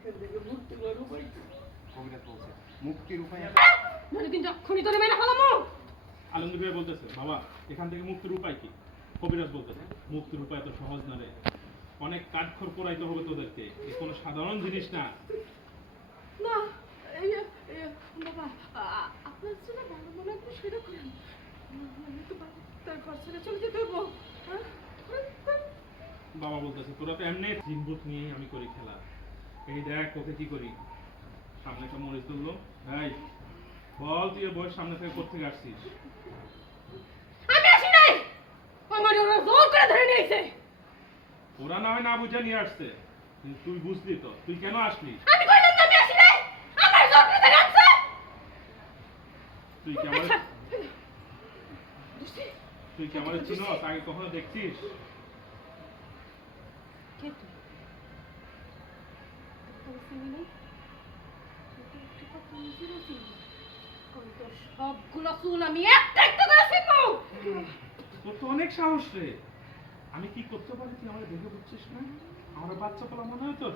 এখান থেকে মুক্তি হওয়ার উপায় কি? কবিরাজ বলছে মুক্তির উপায় মানে কিন্তু যখনই তোরে মেনা ফেলামু। আলমগীর ভাই বলতেছে বাবা এখান থেকে মুক্তির উপায় কি? কবিরাজ বলতেছে মুক্তির উপায় তো সহজ না রে, অনেক কাঠখড় পোড়াইতে হবে তোদেরকে, এ কোনো সাধারণ জিনিস না। না এই বাবা আপনার যেটা ভালো মনে হয় সেটা করেন। আমি তো তার ঘর ছেড়ে চলে যেতে হবো। বাবা বলতেছে তোরা তো এমনি জিনভূত নিয়ে আমি করি খেলা, এই দেখ ওকে কি করি। সামনে একটা মরিচ তুললো, এই বল তুই এ বইয়ের সামনে থেকে কোথেকে আসছিস? আমি আসি নাই, আমার ওরা জোর করে ধরে নিয়েছে। ওরা না হয় না বুঝে নিয়ে আসছে, কিন্তু তুই বুঝলি তো তুই কেন আসলি? আমি কইলাম না আমি আসি নাই, আমার জোর করে ধরে আনছে। তুই কি আমার তুই কি আমার চিনস? আগে কখনো দেখছিস? কে তুই? সবগুলো চুল আমি একটা একটা করে ছিনবো। তোর তো অনেক সাহস রে, আমি কি করতে পারি তুই আমার দেখে বুঝছিস না? আমার বাচ্চা পোলা মনে হয় তো।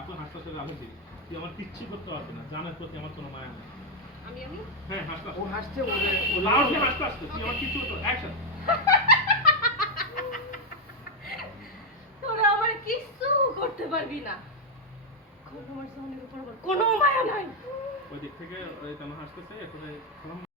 এখন হাসপাতালে রাখি তুই আমার কিচ্ছু করতে পারবি না, জানার প্রতি আমার কোনো মায়া নেই। আমি হ্যাঁ হাসপাতাল ও হাসছে ও লাউড হাসতে আসতে তুই আমার কিচ্ছু করতে অ্যাকশন। তোরা আমার কিচ্ছু করতে পারবি না। আমার জানের উপর আমার কোনো মায়া নাই। ওই দিক থেকে তেমন হাসতেছে এখন